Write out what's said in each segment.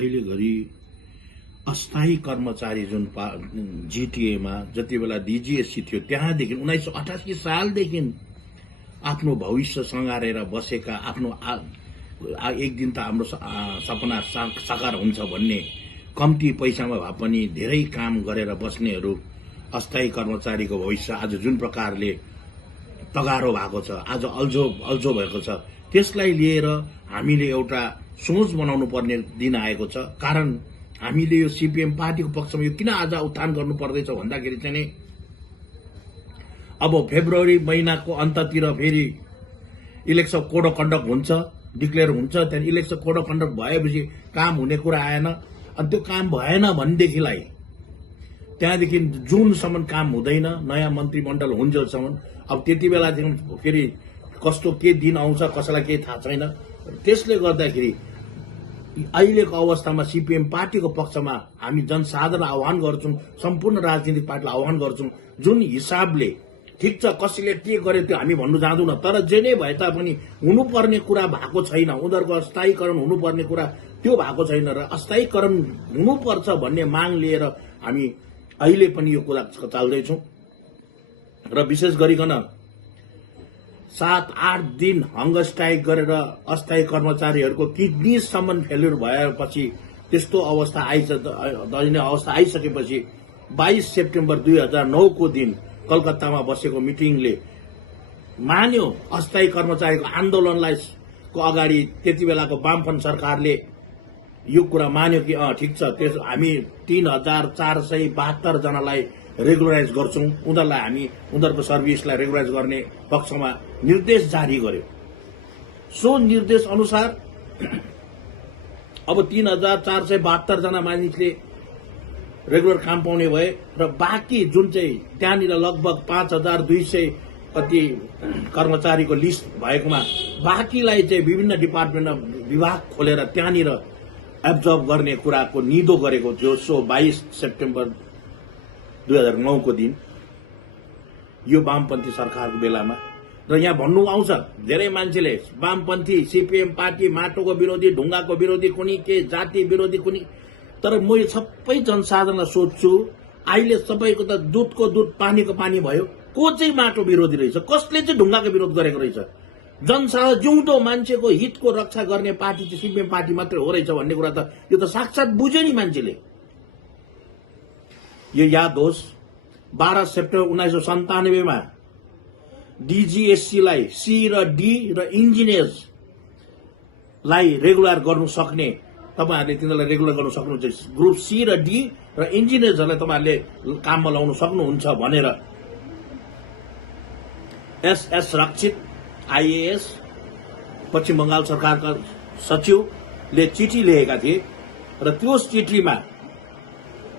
अहिले घरि अस्थायी कर्मचारी जुन जीटीएमा जति बेला डिजिएससी थियो त्यहाँदेखि 1988 सालदेखि आफ्नो भविष्य सङ्गारेर बसेका आफ्नो एक दिन त हाम्रो सपना साकार हुन्छ भन्ने कम्ती पैसामा भए पनि धेरै काम गरेर बस्नेहरू अस्थायी कर्मचारीको भविष्य आज जुन प्रकारले तगारो भएको छ, आज अल्झो भएको छ, त्यसलाई लिएर हामीले एउटा सोच बनाउनु पर्ने दिन आएको छ। कारण हामीले यो सीपीएम पार्टीको पक्षमा यो किन आज उत्थान गर्नु पर्दैछ भन्दाखेरि चाहिँ नि अब फेब्रुअरी महिनाको अन्ततिर फेरि इलेक्सन कोड अफ कन्डक्ट हुन्छ, डिक्लेयर हुन्छ। त्यहाँदेखि इलेक्सन कोड अफ कन्डक्ट भएपछि काम हुने कुरा आएन। अनि त्यो काम भएन भनेदेखिलाई त्यहाँदेखि जुनसम्म काम हुँदैन, नयाँ मन्त्रीमण्डल हुन्जेलसम्म अब त्यति बेलादेखि फेरि कस्तो के दिन आउँछ कसैलाई केही थाहा छैन। त्यसले गर्दाखेरि अहिलेको अवस्थामा सीपीएम पार्टीको पक्षमा हामी जनसाधारण आह्वान गर्छौं, सम्पूर्ण राजनीतिक पार्टीलाई आह्वान गर्छौं, जुन हिसाबले ठिक छ कसैले के गर्यो त्यो हामी भन्नु जाँदैनौँ, तर जे नै भए तापनि हुनुपर्ने कुरा भएको छैन। उनीहरूको अस्थायीकरण हुनुपर्ने कुरा त्यो भएको छैन र अस्थायीकरण हुनुपर्छ भन्ने माग लिएर हामी अहिले पनि यो कुरा चाल्दैछौँ। र विशेष गरिकन 7-8 दिन हङ्गर स्ट्राइक गरेर अस्थायी कर्मचारीहरूको किडनीसम्म फेल्युर भएपछि त्यस्तो अवस्था आइसकेपछि 22 सेप्टेम्बर 2009 को दिन कलकत्तामा बसेको मिटिङले मान्यो अस्थायी कर्मचारीको आन्दोलनलाई को अगाडि त्यति बेलाको वामपन्थी सरकारले यो कुरा मान्यो कि ठिक छ त्यस हामी 3472 जनालाई रेगुलराइज गर्छौं, उनीहरूलाई हामी उनीहरूको सर्भिसलाई रेगुलराइज गर्ने पक्षमा निर्देश जारी गर्यो। सो निर्देश अनुसार अब 3472 जना मानिसले रेगुलर काम पाउने भए र बाँकी जुन चाहिँ त्यहाँनिर लगभग 5200 कति कर्मचारीको लिस्ट भएकोमा बाँकीलाई चाहिँ विभिन्न डिपार्टमेन्टमा विभाग खोलेर त्यहाँनिर एब्जर्भ गर्ने कुराको निदो गरेको थियो। सो 22 सेप्टेम्बर 2009 को दिन यो वामपन्थी सरकारको बेलामा। र यहाँ भन्नु आउँछ धेरै मान्छेले वामपन्थी सीपीएम पार्टी माटोको विरोधी, ढुङ्गाको विरोधी, कुनै के जाति विरोधी कुनै, तर म यो सबै जनसाधारणलाई सोध्छु अहिले सबैको त दुधको दुध पानीको पानी भयो। को चाहिँ माटो विरोधी रहेछ, कसले चाहिँ ढुङ्गाको विरोध गरेको रहेछ? जनसाधारण जिउँदो मान्छेको हितको रक्षा गर्ने पार्टी चाहिँ सीपीएम पार्टी मात्रै हो रहेछ भन्ने कुरा त यो त साक्षात बुझ्यो नि मान्छेले। यो याद होस् 12 सेप्टेम्बर 1997 मा डीजीएससीलाई सी र डी र इन्जिनियर्सलाई रेगुलर गर्नु सक्ने तपाईहरुले तिनीलाई रेगुलर गर्न सक्नुहुन्छ। ग्रुप सी र डी र इन्जिनियर्सहरुलाई तपाईहरुले काममा लाउन सक्नुहुन्छ भनेर एसएस रक्षित आईएएस पश्चिम बंगाल सरकारका सचिवले चिठी लेखेका थिए र त्यो चिठीमा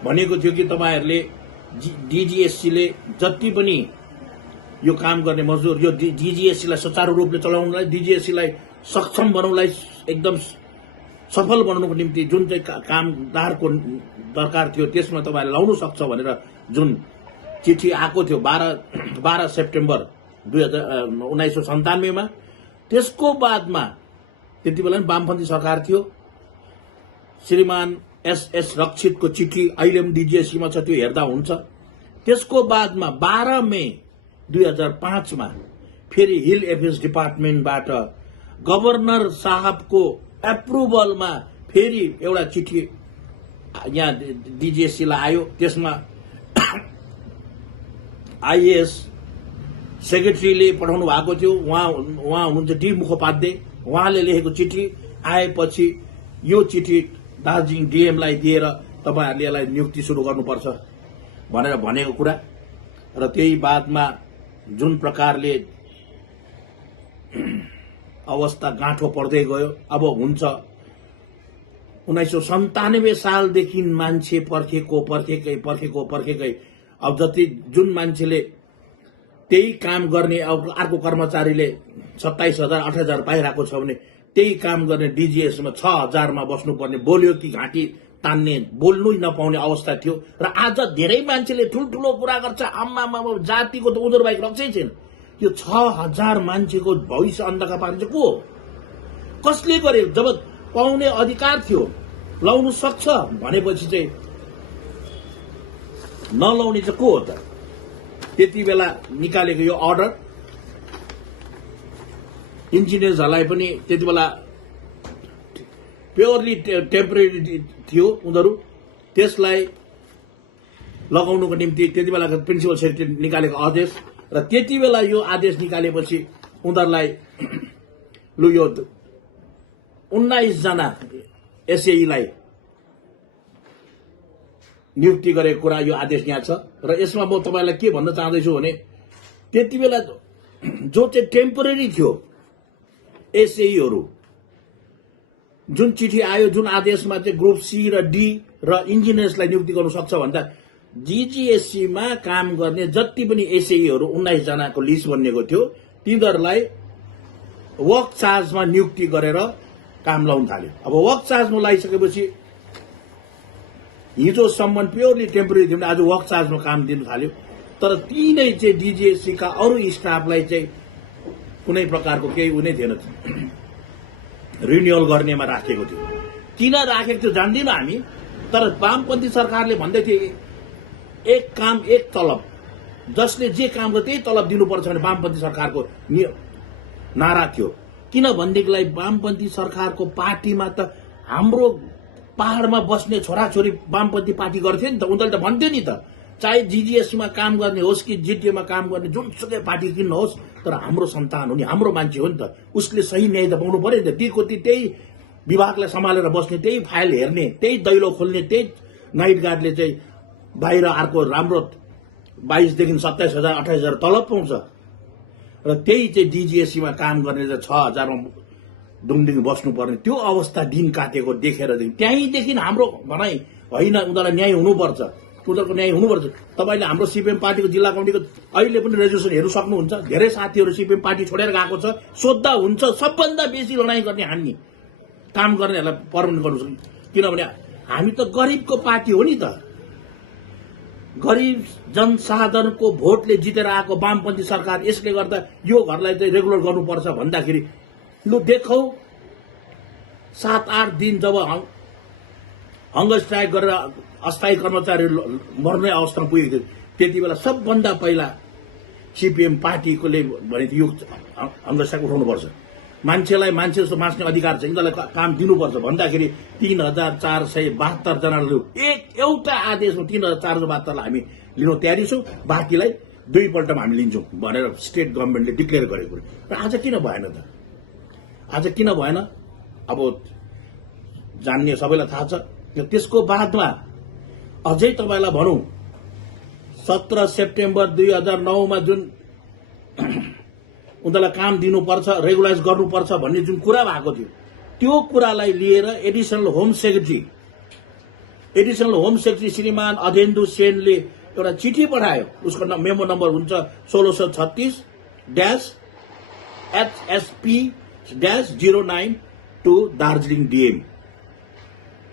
भनेको थियो कि तपाईहरुले डीजीएससीले जति पनि यो काम गर्ने मजदुर यो डीजीएससीलाई सुचारू रूपले चलाउनलाई, डीजीएससीलाई सक्षम बनाउनलाई, एकदम सफल बनाउनको निम्ति जुन चाहिँ कामदारको दरकार थियो त्यसमा तपाईहरुले लाउन सक्छ भनेर जुन चिठी आएको थियो 12 सेप्टेम्बर 1997 मा। त्यसको बादमा त्यति बेला वामपन्थी सरकार थियो। श्रीमान एसएस रक्षितको चिठी अहिले पनि डीजीएससीमा छ, त्यो हेर्दा हुन्छ। त्यसको बादमा 12 मे 2005 मा फेरि हिल एफेयर्स डिपार्टमेन्टबाट गभर्नर साहबको एप्रुभलमा फेरि एउटा चिठी यहाँ डीजीएससीलाई आयो। त्यसमा आईएएस सेक्रेटरीले पठाउनु भएको थियो, उहाँ हुनुहुन्छ डी मुखोपाध्याय, उहाँले लेखेको चिठी आएपछि यो चिठी दार्जिलिङ डीएमलाई दिएर तपाईहरुले यसलाई नियुक्ति सुरु गर्नुपर्छ भनेर भनेको कुरा। र त्यही बादमा जुन प्रकारले अवस्था गाँठो पर्दै गयो, अब हुन्छ 1997 सालदेखि मान्छे पर्खेकै अब जति जुन मान्छेले त्यही काम गर्ने अब अर्को कर्मचारीले 27,000 28,000 पाइरहेको छ भने त्यही काम गर्ने डीजीएसमा 6,000 मा बस्नुपर्ने बोल्यो कि घाँटी तान्ने बोल्नु नपाउने अवस्था थियो। र आज धेरै मान्छेले ठुल्ठुलो कुरा गर्छ, आम्मा जातिको त उनीहरु बाहेक रक्षै छैन। यो 6,000 मान्छेको भविष्य अन्धकार पार्ने चाहिँ को हो? कसले गर्यो? जब पाउने अधिकार थियो लाउनु सक्छ भनेपछि चाहिँ नलाउने चाहिँ को हो त? त्यति बेला निकालेको यो अर्डर इन्जिनियर्सहरूलाई पनि त्यति बेला प्योरली टेम्परेरी थियो उनीहरू, त्यसलाई लगाउनुको निम्ति त्यति बेलाको प्रिन्सिपल सेक्रेटरी निकालेको आदेश र त्यति बेला यो आदेश निकालेपछि उनीहरूलाई लु यो 19 जना एसएईलाई नियुक्ति गरेको कुरा यो आदेश यहाँ छ। र यसमा म तपाईलाई के भन्न चाहदैछु भने त्यति बेला जो चाहिँ टेम्परेरी थियो एसएईहरू, जुन चिठी आयो, जुन आदेशमा चाहिँ ग्रुप सी र डी र इन्जिनियर्सलाई नियुक्ति गर्नु सक्छ भन्दा जीजीएससीमा काम गर्ने जति पनि एसएईहरू 19 जनाको लिस्ट बनिएको थियो तिनीहरूलाई वर्क चार्जमा नियुक्ति गरेर काम लाउन थाल्यो। अब वर्क चार्जमा लगाइसकेपछि हिजोसम्म प्योरली टेम्परेरी थियो भने आज वर्क चार्जमा काम दिनु थाल्यो। तर तीनै चाहिँ डीजीएससी का अरू स्टाफलाई चाहिँ कुनै प्रकारको केही उनी थिएन, रिन्युअल गर्नेमा राखेको थियो। किन राखेको थियो जान्दैनौँ हामी, तर वामपन्थी सरकारले भन्दै थिए एक काम एक तलब, जसले जे काम गर्छ त्यही तलब दिनुपर्छ भने वामपन्थी सरकारको नारा थियो। किनभनेदेखिलाई वामपन्थी सरकारको पार्टीमा त हाम्रो पहाड़मा बस्ने छोराछोरी वामपन्थी पार्टी गर्थे नि त, उनीहरूले त भन्थ्यो नि त, चाहे जीजीएससीमा काम गर्ने होस् कि जिटिएमा काम गर्ने जुनसुकै पार्टी किन होस्, तर हाम्रो सन्तान हो नि, हाम्रो मान्छे हो नि त, उसले सही न्याय त पाउनु पर्यो नि त। तीको त्यही विभागलाई सम्हालेर बस्ने, त्यही फाइल हेर्ने, त्यही दैलो खोल्ने, त्यही नाइट गार्डले चाहिँ बाहिर अर्को राम्रो 22 देखि 27,000 28,000 तलब पाउँछ र त्यही चाहिँ डीजीएससीमा काम गर्ने 6,000 मा डुङडुङ बस्नुपर्ने त्यो अवस्था दिन काटेको देखेर त्यहीँदेखि हाम्रो भनाइ होइन, उनीहरूलाई न्याय हुनुपर्छ, उनीहरूको न्याय हुनुपर्छ। तपाईँले हाम्रो सीपीएम पार्टीको जिल्ला कमिटीको अहिले पनि रेजोल्युसन हेर्नु सक्नुहुन्छ। धेरै साथीहरू सीपीएम पार्टी छोडेर गएको छ, सोद्धा हुन्छ सबभन्दा बेसी लडाईँ गर्ने हामी काम गर्नेहरूलाई पर्मनेन्ट गर्नु सक्छ। किनभने हामी त गरिबको पार्टी हो नि त, गरिब जनसाधारणको भोटले जितेर आएको वामपन्थी सरकार। यसले गर्दा यो घरलाई चाहिँ रेगुलर गर्नुपर्छ भन्दाखेरि लु देखौ 7-8 दिन जब हङ्गर स्ट्राइक गरेर अस्थायी कर्मचारी मर्ने अवस्थामा पुगेको थियो, त्यति बेला सबभन्दा पहिला सीपीएम पार्टीकोले भनेको यो हङ्गर स्ट्राइक उठाउनुपर्छ, मान्छेलाई मान्छे जस्तो बाँच्ने अधिकार छ, यिनीहरूलाई काम दिनुपर्छ भन्दाखेरि 3,472 जनाले एउटा आदेशमा 3,472 हामी लिनु तयारी छौँ, बाँकीलाई दुईपल्टमा हामी लिन्छौँ भनेर स्टेट गभर्मेन्टले डिक्लेयर गरेको। र आज किन भएन त? आज किन भएन? अब जान्ने सबैलाई थाहा छ। त्यसको बादमा अझै तपाईँलाई भनौँ 17 सेप्टेम्बर 2009 मा जुन उनीहरूलाई काम दिनुपर्छ, रेगुलाइज गर्नुपर्छ भन्ने जुन कुरा भएको थियो, त्यो कुरालाई लिएर एडिसनल होम सेक्रेटरी श्रीमान अधेन्दु सेनले एउटा चिठी पठायो। उसको मेमो नम्बर हुन्छ 1636-HSP-09 टु दार्जिलिङ डीएम।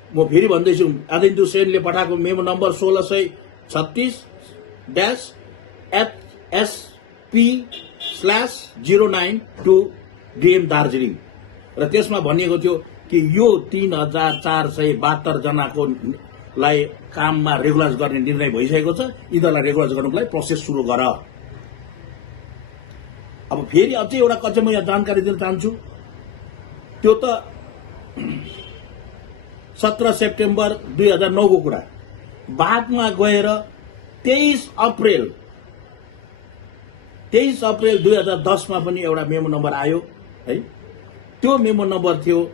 म फेरि भन्दैछु, अधेन्दु सेनले पठाएको memo number 1636-HSP/09 to DM Darjeeling. र त्यसमा भनिएको थियो कि यो 3,472 जनाको लाई काममा रेगुलाइज गर्ने निर्णय भइसकेको छ, यिनीहरूलाई रेगुलाइज गर्नुको लागि प्रोसेस सुरु गर। अब फेरि अझै एउटा कच्चा म यहाँ जानकारी दिन चाहन्छु। त्यो त 17 सेप्टेम्बर 2009 को कुरा। बादमा गएर 23 अप्रेल 2010 मा पनि एउटा मेमो नम्बर आयो है। त्यो मेमो नम्बर थियो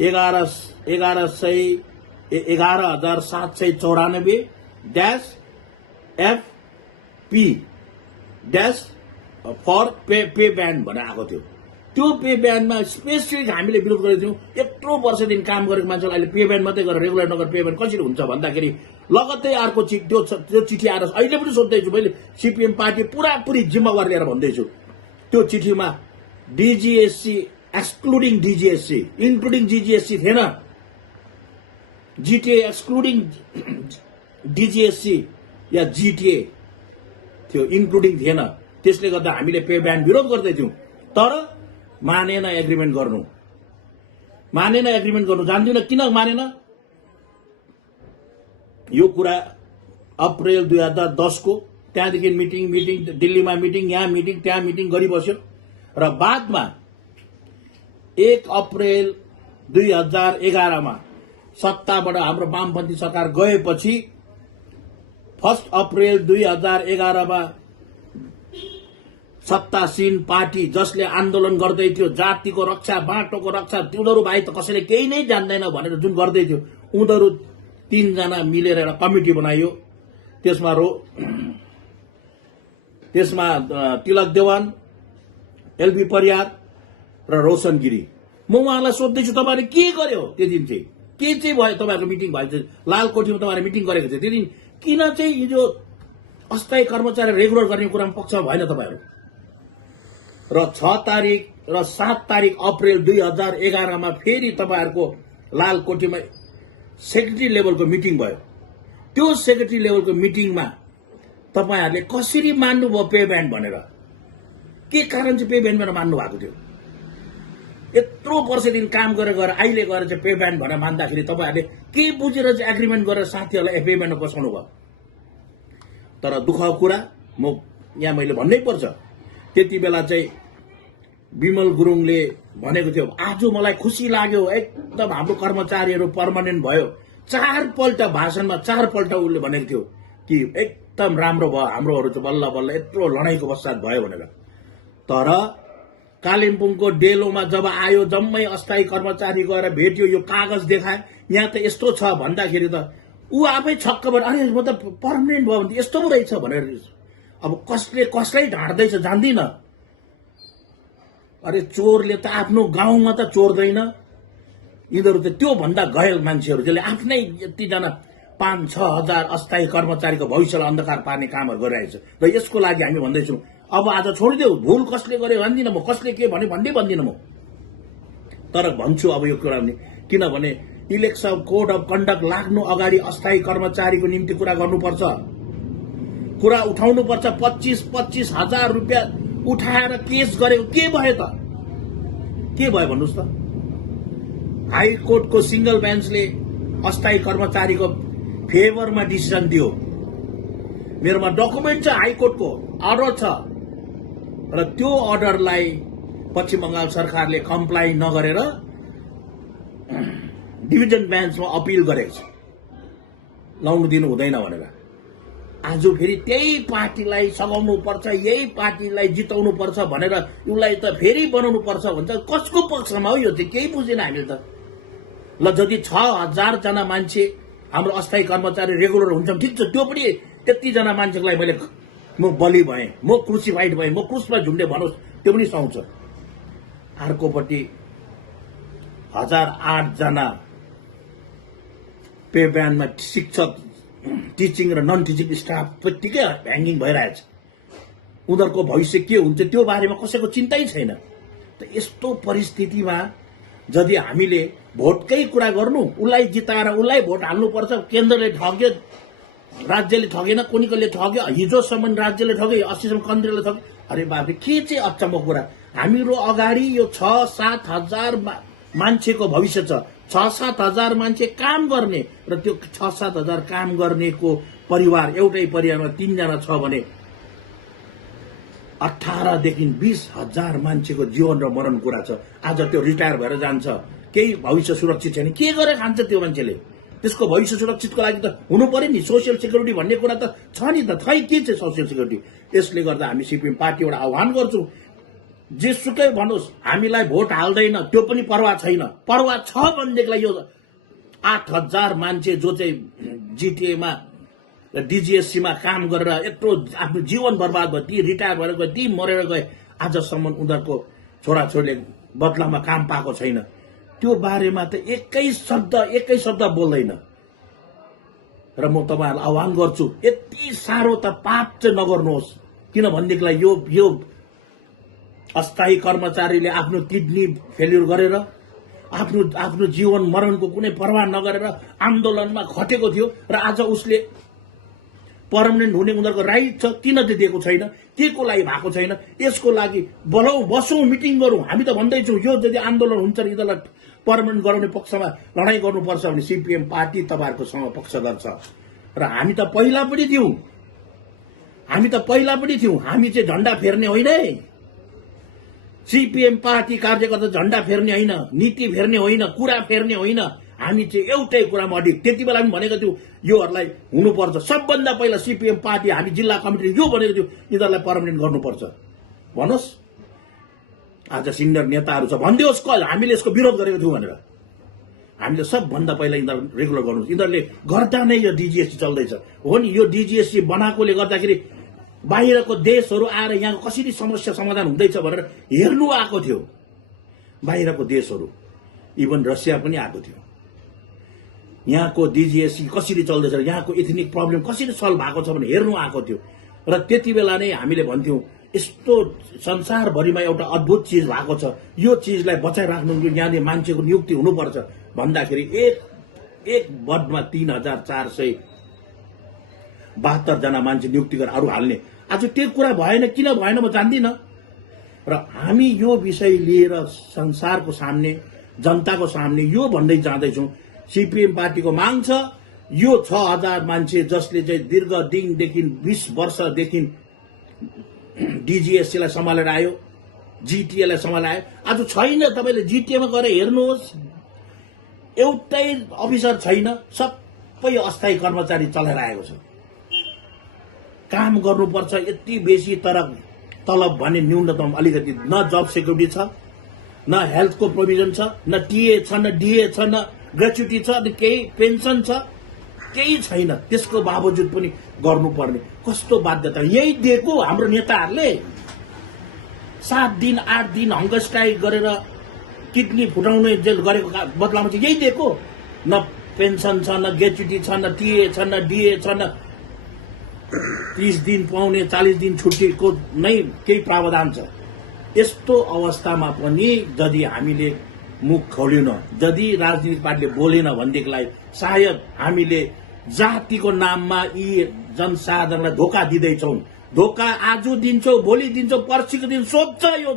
11,794-FP- फर पे ब्यान्ड भनेर आएको थियो। त्यो पे ब्यान्डमा स्पेसिफिक हामीले विरोध गरेको थियौँ। यत्रो वर्षदेखि काम गरेको मान्छेलाई अहिले पे ब्यान्ड मात्रै गरेर रेगुलर नगर पे ब्यान्ड कसरी हुन्छ भन्दाखेरि लगत्तै अर्को त्यो चिठी आएर अहिले पनि सोध्दैछु मैले, सीपीएम पार्टी पुरापुरी जिम्मेवार लिएर भन्दैछु। त्यो चिठीमा डीजीएससी एक्सक्लुडिङ डीजीएससी इन्क्लुडिङ जीजीएससी थिएन, जीटीए एक्सक्लुडिङ डीजीएससी या जीटीए थियो, इन्क्लुडिङ थिएन। त्यसले गर्दा हामीले पे ब्यान्ड विरोध गर्दै थियौँ, तर मानेन एग्रिमेन्ट गर्नु। जान्दिनँ किन मानेन। यो कुरा अप्रिल 2010 को त्यहाँदेखि मिटिङ दिल्लीमा मिटिङ, यहाँ मिटिङ, त्यहाँ मिटिङ गरिबस्यो र बादमा 1 अप्रिल 2011 मा सत्ताबाट हाम्रो वामपन्थी सरकार गएपछि 1 अप्रिल 2011 मा सत्तासीन पार्टी जसले आन्दोलन गर्दै थियो, जातिको रक्षा, बाटोको रक्षा, उनीहरू बाहेक त कसैले केही नै जान्दैन भनेर जुन गर्दै थियो, उनीहरू 3 जना मिलेर एउटा कमिटी बनायो। त्यसमा तिलक देवान, एलबी परियार र रोशन गिरी। म उहाँलाई सोध्दैछु तपाईहरुले के गर्यो त्यो दिन चाहिँ? के चाहिँ भयो तपाईहरुको मिटिङ भयो? लालकोठीमा तपाईहरुले मिटिङ गरेको थियो त्यो दिन। किन चाहिँ यो अस्थायी कर्मचारी रेगुलर गर्ने कुरामा पक्षमा भएन तपाईहरु? र 6 तारिक र 7 तारिक अप्रिल 2011 मा फेरि तपाईहरुको लालकोठीमा सेक्रेटरी लेभलको मिटिङ भयो। त्यो सेक्रेटरी लेभलको मिटिङमा तपाईहरुले कसरी मान्नुभयो पे ब्यान्ड भनेर? के कारण चाहिँ पे ब्यान्ड भनेर मान्नु भएको थियो? यत्रो वर्षदेखि काम गरेर अहिले गएर चाहिँ पे ब्यान्ड भनेर मान्दाखेरि तपाईहरुले के बुझेर चाहिँ एग्रीमेन्ट गरेर साथीहरुलाई पे ब्यान्डमा बसाउनु भयो? तर दुःखको कुरा म यहाँ मैले भन्नै पर्छ, त्यति बेला चाहिँ विमल गुरुङले भनेको थियो, आज मलाई खुसी लाग्यो एकदम हाम्रो कर्मचारीहरू पर्मानेन्ट भयो। 4 पल्ट भाषणमा 4 पल्ट उसले भनेको थियो कि एकदम राम्रो भयो हाम्रोहरू चाहिँ बल्ल बल्ल यत्रो लडाईको पश्चात भयो भनेर। तर कालिम्पोङको डेलोमा जब आयो, जम्मै अस्थायी कर्मचारी गएर भेट्यो, यो कागज देखाए, यहाँ त यस्तो छ भन्दाखेरि त ऊ आफै छक्क भएर अरे म त पर्मानेन्ट भयो भने यस्तो पो रहेछ भनेर। अब कसले कसलाई ढाड्दैछ जान्दिन। अरे चोरले त आफ्नो गाउँमा त चोर्दैन, यिनीहरू त त्यो भन्दा घायल मान्छेहरू जसले आफ्नै यतिजना 5-6 हजार अस्थायी कर्मचारीको भविष्यलाई अन्धकार पार्ने कामहरू गरिरहेछ। र यसको लागि हामी भन्दैछौँ अब आज छोडिदेऊ, भूल कसले गर्यो भन्दिनँ म, कसले के भन्यो भन्दै भन्दिनँ म। तर भन्छु अब यो कुरा किनभने इलेक्सन कोड अफ कन्डक्ट लाग्नु अगाडि अस्थायी कर्मचारीको निम्ति कुरा गर्नुपर्छ, कुरा उठाउनुपर्छ। 25-25 हजार रुपियाँ उठाएर केस गरेको के भयो त? के भयो भन्नुस् त? हाइकोर्टको सिंगल बेन्चले अस्थायी कर्मचारीको फेभरमा डिसिजन दियो। मेरोमा डकुमेन्ट छ, हाइकोर्टको अर्डर छ, र त्यो अर्डरलाई पश्चिम बंगाल सरकारले कम्प्लाई नगरेर डिभिजन बेन्चमा अपिल गरेको छ, लाउनु दिनु हुँदैन भनेर। आज फेरि त्यही पार्टीलाई सघाउनु पर्छ, यही पार्टीलाई जिताउनु पर्छ भनेर उसलाई त फेरि बनाउनु पर्छ भन्छ। कसको पक्षमा हो यो चाहिँ? केही बुझेन हामीले त। ल जति 6000 जना मान्छे हाम्रो अस्थायी कर्मचारी रेगुलर हुन्छ ठिक छ, त्यो पनि त्यति जना मान्छेको लागि मैले म बलि भएँ, म क्रुसिफाइड भएँ, म क्रुसमा झुन्डे भनोस् त्यो पनि सुहाउँछ। अर्कोपट्टि 1008 जना पे ब्यान्डमा शिक्षक, टिचिङ र नन टिचिङ स्टाफ त्यत्तिकै ह्याङ्गिङ भइरहेछ। उनीहरूको भविष्य के हुन्छ त्यो बारेमा कसैको चिन्तै छैन। त यस्तो परिस्थितिमा यदि हामीले भोटकै कुरा गर्नु, उसलाई जिताएर उसलाई भोट हाल्नुपर्छ, केन्द्रले ठग्यो, राज्यले ठगेन, कोनीकोले ठग्यो, हिजोसम्म राज्यले ठग्यो, 80सम्म केन्द्रले ठग्यो। अरे बाबे के चाहिँ अचम्मको कुरा? हामीहरू अगाडि यो 6-7 हजार मान्छेको भविष्य छ। 6-7 हजार मान्छे काम गर्ने, र त्यो 6-7 हजार काम गर्नेको परिवार, एउटै परिवारमा 3 जना छ भने 18 देखि 20 हजार मान्छेको जीवन र मरण कुरा छ। आज त्यो रिटायर भएर जान्छ, केही भविष्य सुरक्षित छैन, के गरेर खान्छ त्यो मान्छेले? त्यसको भविष्य सुरक्षितको लागि त हुनु पर्यो नि, सोसियल सिक्युरिटी भन्ने कुरा त छ नि त। खै के चाहिँ सोसियल सिक्युरिटी? यसले गर्दा हामी सिपिएम पार्टीबाट आह्वान गर्छौँ, जेसुकै भन्नुहोस् हामीलाई भोट हाल्दैन त्यो पनि परवाह छैन। परवाह छ भनेदेखिलाई यो 8000 मान्छे जो चाहिँ जिटिएमा डिजिएससीमा काम गरेर यत्रो आफ्नो जीवन बर्बाद भयो, ती रिटायर भएर गए, ती मरेर गए, आजसम्म उनीहरूको छोराछोरीले बदलामा काम पाएको छैन। त्यो बारेमा त एकै शब्द बोल्दैन। र म तपाईहरुलाई आह्वान गर्छु, यति साह्रो त पाप चाहिँ नगर्नुहोस्। किनभनेदेखिलाई यो अस्थायी कर्मचारीले आफ्नो किडनी फेल्युर गरेर आफ्नो जीवन मरणको कुनै परवाह नगरेर आन्दोलनमा खटेको थियो, र आज उसले पर्मानेन्ट हुने उनीहरूको राइट छ, किन चाहिँ दिएको छैन? के को लागि भएको छैन? यसको लागि बसौँ, मिटिङ गरौँ। हामी त भन्दैछौँ यो यदि आन्दोलन हुन्छ र यिनीहरूलाई पर्मानेन्ट गराउने पक्षमा लडाईँ गर्नुपर्छ भने सिपिएम पार्टी तपाईहरुकोसँग पक्षधर छ। र हामी त पहिला पनि थियौं, हामी चाहिँ झण्डा फेर्ने होइन है। सीपीएम पार्टी कार्यकर्ता झण्डा फेर्ने होइन, नीति फेर्ने होइन, कुरा फेर्ने होइन। हामी चाहिँ एउटै कुरामा अडिग। त्यति बेला पनि भनेको थियौं योहरूलाई हुनुपर्छ। सबभन्दा पहिला सीपीएम पार्टी हामी जिल्ला कमिटीले यो भनेको थियौं यिनीहरूलाई पर्मनेन्ट गर्नुपर्छ। भन्नुहोस्, आज सिनियर नेताहरू छ भनिदियोस् हामीले यसको विरोध गरेको थियौं भनेर। हामीले सबभन्दा पहिला यिनीहरू रेगुलर गर्नु। यिनीहरूले गर्दा नै यो डिजिएससी चल्दैछ। हो नि, यो डिजिएससी बनाएकोले गर्दाखेरि बाहिरको देशहरू आएर यहाँको कसरी समस्या समाधान हुँदैछ भनेर हेर्नु आएको थियो। बाहिरको देशहरू, इभन रसिया पनि आएको थियो। यहाँको डिजिएससी कसरी चल्दैछ, यहाँको एथनिक प्रब्लम कसरी सल्भ भएको छ भने हेर्नु आएको थियो। र त्यति बेला नै हामीले भन्थ्यौं यस्तो संसारभरिमा एउटा अद्भुत चिज भएको छ, यो चिजलाई बचाइराख्नु यहाँले मान्छेको नियुक्ति हुनुपर्छ भन्दाखेरि एक बर्डमा 3,472 जना मान्छे नियुक्ति गरेर अरू हाल्ने। आज त्यो कुरा भएन, किन भएन म जान्दिनँ। र हामी यो विषय लिएर संसारको सामने, जनताको सामने यो भन्दै जाँदैछौँ सीपीएम पार्टीको माग छ यो 6,000 मान्छे जसले चाहिँ दीर्घ दिनदेखि 20 वर्षदेखि डिजिएससीलाई सम्हालेर आयो, जीटीएलाई सम्हालेर आयो, आज छैन। तपाईले जीटीएमा गएर हेर्नुहोस्, एउटै अफिसर छैन, सबै अस्थायी कर्मचारी चलाएर आएको छ। काम गर्नुपर्छ यति बेसी, तर तलब भने न्यूनतम अलिकति। न जब सेक्युरिटी छ, न हेल्थको प्रोभिजन छ, न टीए छ, न डीए छ, न ग्रेच्युटी छ, न केही पेन्सन छ, केही छैन। त्यसको बावजुद पनि गर्नुपर्ने कस्तो बाध्यता। यही दिएको हाम्रो नेताहरूले 7 दिन 8 दिन हङ्गर स्ट्राइक गरेर किडनी फुटाउने गरेको बदलामा चाहिँ यही दिएको। न पेन्सन छ, न ग्रेच्युटी छ, न टीए छ, न डीए छ, न 30 दिन पाउने 40 दिन छुट्टीको नै केही प्रावधान छ। यस्तो अवस्थामा पनि यदि हामीले मुख खोलेन, यदि राजनीतिक पार्टीले बोलेन भनेदेखिलाई सायद हामीले जातिको नाममा यी जनसाधारणलाई धोका दिँदैछौँ। धोका आज दिन्छौँ, भोलि दिन्छौँ, पर्सिको दिन सोध्छ यो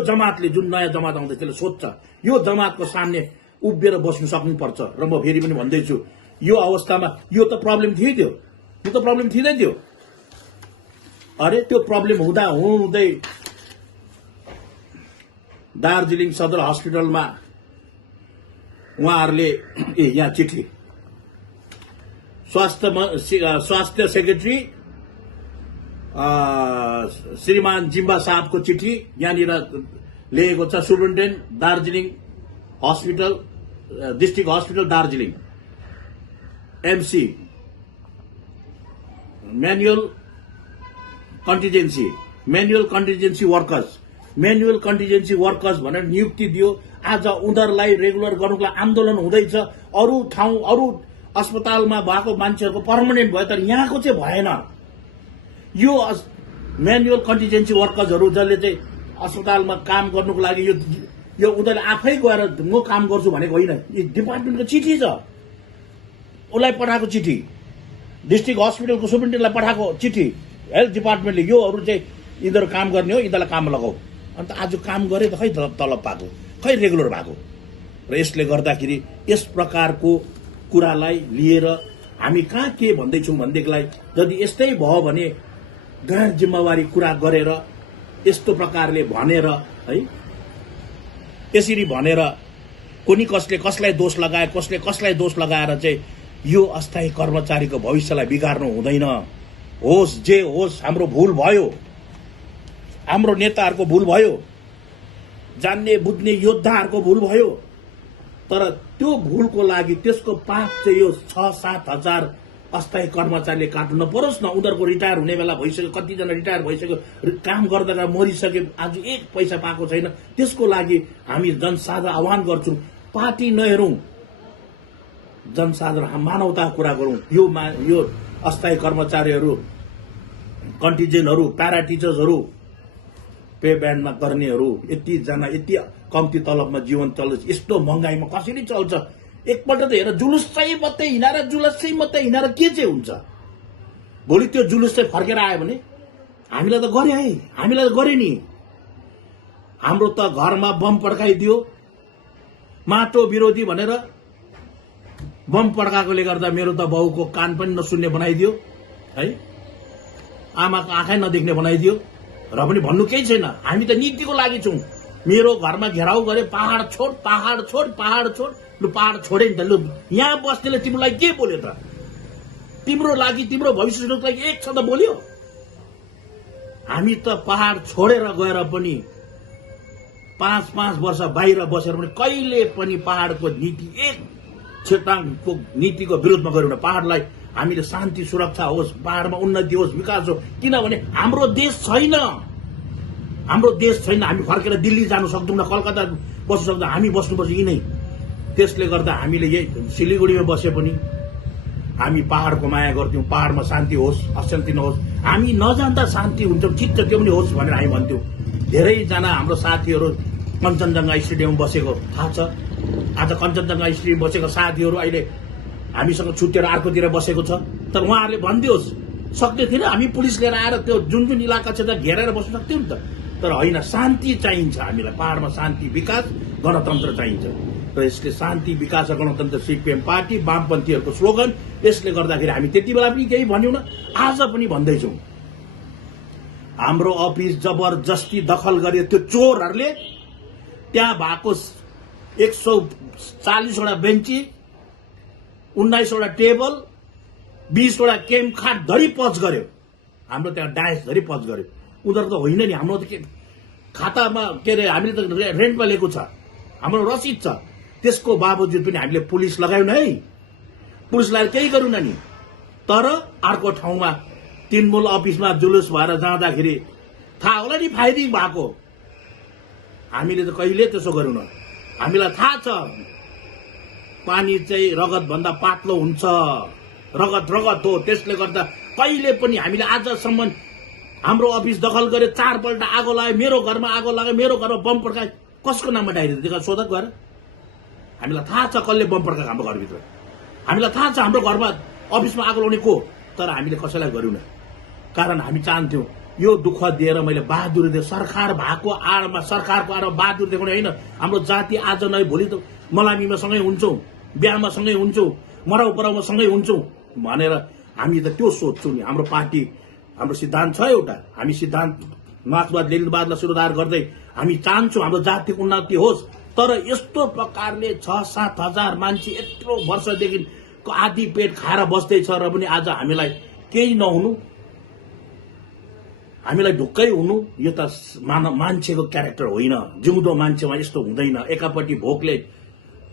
जमातले, जुन नयाँ जमात आउँदैछ त्यसले सोध्छ यो जमातको सामने उभिएर बस्नु सक्नुपर्छ। र म फेरि पनि भन्दैछु यो अवस्थामा यो त प्रब्लम थिइदियो, यो त प्रब्लम थिँदै थियो। अरे त्यो प्रब्लम हुँदै दार्जिलिङ सदर हस्पिटलमा उहाँहरूले यहाँ चिठी, स्वास्थ्य सेक्रेटरी श्रीमान जिम्बा साहबको चिठी यहाँनिर लेखेको छ। Superintendent Darjeeling hospital, district hospital Darjeeling, MC manual contingency workers भनेर नियुक्ति दियो। आज उनीहरूलाई रेगुलर गर्नुको लागि आन्दोलन हुँदैछ। अरू ठाउँ, अरू अस्पतालमा भएको मान्छेहरूको पर्मनेन्ट भयो, तर यहाँको चाहिँ भएन। यो म्यानुअल कन्टिजेन्सी वर्कर्सहरू जसले चाहिँ अस्पतालमा काम गर्नुको लागि यो उनीहरूले आफै गएर म काम गर्छु भनेको होइन। यो डिपार्टमेन्टको चिठी छ, उसलाई पठाएको चिठी, डिस्ट्रिक्ट हस्पिटलको सुप्रिन्टेन्डेन्टलाई पठाएको चिठी, हेल्थ डिपार्टमेन्टले योहरू चाहिँ यिनीहरू काम गर्ने हो, यिनीहरूलाई काम लगाऊ। अन्त आज काम गरे त खै तलब पाएको, खै रेगुलर भएको। र यसले गर्दाखेरि यस प्रकारको कुरालाई लिएर हामी कहाँ के भन्दैछौँ भनेदेखिलाई यदि यस्तै भयो भने गैर जिम्मेवारी कुरा गरेर यस्तो प्रकारले भनेर है, यसरी भनेर कुनै कसले कसलाई दोष लगाए, कसले कसलाई दोष लगाएर चाहिँ यो अस्थायी कर्मचारीको भविष्यलाई बिगार्नु हुँदैन। होस् जे होस्, हाम्रो भूल भयो, हाम्रो नेताहरूको भूल भयो, जान्ने बुझ्ने योद्धाहरूको भूल भयो। तर त्यो भूलको लागि त्यसको पाप चाहिँ यो 6-7 हजार अस्थायी कर्मचारीले काट्नु नपरोस् न। उनीहरूको रिटायर हुने बेला भइसक्यो, कतिजना रिटायर भइसक्यो, काम गर्दा मरिसके, आज एक पैसा पाएको छैन। त्यसको लागि हामी जनसाधारण आह्वान गर्छौँ, पार्टी नहेरौँ, जनसाधारण मानवताको कुरा गरौँ। यो अस्थायी कर्मचारीहरू, कन्टिजेन्टहरू, प्यारा टिचर्सहरू, पे ब्यान्डमा गर्नेहरू, यतिजना यति कम्ती तलबमा जीवन चल्छ, यस्तो महँगाईमा कसरी चल्छ? एकपल्ट त हेर, जुलुसै मात्रै हिँडाएर के चाहिँ हुन्छ? भोलि त्यो जुलुस चाहिँ फर्केर आयो भने हामीलाई त गरे है, हामीलाई त गरे नि। हाम्रो त घरमा बम पड्काइदियो, माटो विरोधी भनेर बम पड्काएकोले गर्दा मेरो त बाउको कान पनि नसुन्ने बनाइदियो है, आमाको आँखै नदेख्ने बनाइदियो। र पनि भन्नु केही छैन, हामी त नीतिको लागि छौँ। मेरो घरमा घेराउ गरे, पहाड छोड, पहाड छोड, पहाड छोड। लु पहाड छोडे नि त, लु यहाँ बस्नेले तिमीलाई के बोल्यो त? तिम्रो लागि, तिम्रो भविष्यको लागि एक शब्द बोल्यो? हामी त पहाड छोडेर गएर पनि 5-5 वर्ष बाहिर बसेर पनि कहिले पनि पहाडको नीति, एक क्षेत्राङ्कको नीतिको विरोधमा गऱ्यौँ। पहाडलाई हामीले शान्ति सुरक्षा होस्, पहाडमा उन्नति होस्, विकास होस्। किनभने हाम्रो देश छैन, हाम्रो देश छैन। हामी फर्केर दिल्ली जानु सक्दैनौँ, कलकत्ता बस्नु सक्दैनौँ, हामी बस्नुपर्छ यिनै। त्यसले गर्दा हामीले यही सिलिगुडीमा बसे पनि हामी पहाडको माया गर्थ्यौँ, पहाडमा शान्ति होस्, अशान्ति नहोस्। हामी नजान्दा शान्ति हुन्छ, ठिक छ, त्यो पनि होस् भनेर हामी भन्थ्यौँ। धेरैजना हाम्रो साथीहरू कञ्चनजङ्घा स्टेडियममा बसेको थाहा छ। आज कञ्चनजङ्घा स्टेडियम बसेको साथीहरू अहिले हामीसँग छुट्टिएर अर्कोतिर बसेको छ। तर उहाँहरूले भनिदियोस्, सक्ने थिएन, हामी पुलिस लिएर आएर त्यो जुन जुन इलाका छ त्यहाँ घेरेर बस्न सक्थ्यौँ नि त। तर होइन, शान्ति चाहिन्छ हामीलाई। पहाडमा शान्ति, विकास, गणतन्त्र चाहिन्छ। र यसले शान्ति, विकास र गणतन्त्र सिपिएम पार्टी, वामपन्थीहरूको स्लोगन। यसले गर्दाखेरि हामी त्यति बेला पनि केही भन्यौँ न, आज पनि भन्दैछौँ। हाम्रो अफिस जबरजस्ती दखल गरे त्यो चोरहरूले। त्यहाँ भएको 140 वटा बेन्ची, 19 वटा टेबल, 20 वटा केम खाट धरी पच गर्यो। हाम्रो त्यहाँ डायस धरी पच गर्यो। उनीहरू त होइन नि, हाम्रो त के खातामा के अरे हामीले त रेन्टमा लिएको छ, हाम्रो रसिद छ। त्यसको बावजुद पनि हामीले पुलिस लगायौँ है, पुलिस लगाएर केही गरौँ न नि। तर अर्को ठाउँमा तृणमूल अफिसमा जुलुस भएर जाँदाखेरि थाहा होला नि फायरिङ भएको। हामीले त कहिले त्यसो गरौँ न। हामीलाई थाहा छ पानी चाहिँ रगतभन्दा पातलो हुन्छ, रगत रगत हो। त्यसले गर्दा कहिले पनि हामीले आजसम्म हाम्रो अफिस दखल गरे, 4 पल्ट आगो लाग्यो, मेरो घरमा आगो लाग्यो, मेरो घरमा बम पड्कायो। कसको नाममा डायरी दिएको सोधक गएर? हामीलाई थाहा छ कसले बम पड्काएको हाम्रो घरभित्र। हामीलाई थाहा छ हाम्रो घरमा अफिसमा आगो लगाउने को। तर हामीले कसैलाई गऱ्यौँ न, कारण हामी चाहन्थ्यौँ यो दुःख दिएर मैले बहादुरी दिएँ। सरकार भएको आडमा, सरकारको आडमा बहादुरी देखाउने होइन। हाम्रो जाति आज नै भोलि त मलामीमा सँगै हुन्छौँ, बिहामा सँगै हुन्छौँ, मराउ पराउमा सँगै हुन्छौँ भनेर हामी त त्यो सोच्छौँ नि। हाम्रो पार्टी, हाम्रो सिद्धान्त छ एउटा। हामी सिद्धान्त मार्क्सवाद लेनिनवादलाई सुधार गर्दै हामी चाहन्छौँ हाम्रो जातिको उन्नति होस्। तर यस्तो प्रकारले 6-7 हजार मान्छे यत्रो वर्षदेखि आधी पेट खाएर बस्दैछ र पनि आज हामीलाई केही नहुनु, हामीलाई ढुक्कै हुनु, यो त मान्छेको क्यारेक्टर होइन। जिउँदो मान्छेमा यस्तो हुँदैन। एकापट्टि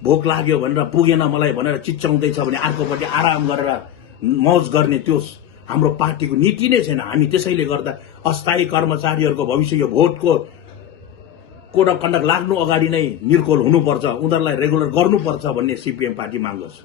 भोक लाग्यो भनेर पुगेन मलाई भनेर चिच्याउँदैछ भने अर्कोपट्टि आराम गरेर मौज गर्ने त्यो हाम्रो पार्टीको नीति नै छैन। हामी त्यसैले गर्दा अस्थायी कर्मचारीहरूको भविष्य यो भोटको कोड अफ कन्डक्ट लाग्नु अगाडि नै निर्कोल हुनुपर्छ, उनीहरूलाई रेगुलर गर्नुपर्छ भन्ने सिपिएम पार्टी माग गर्छ।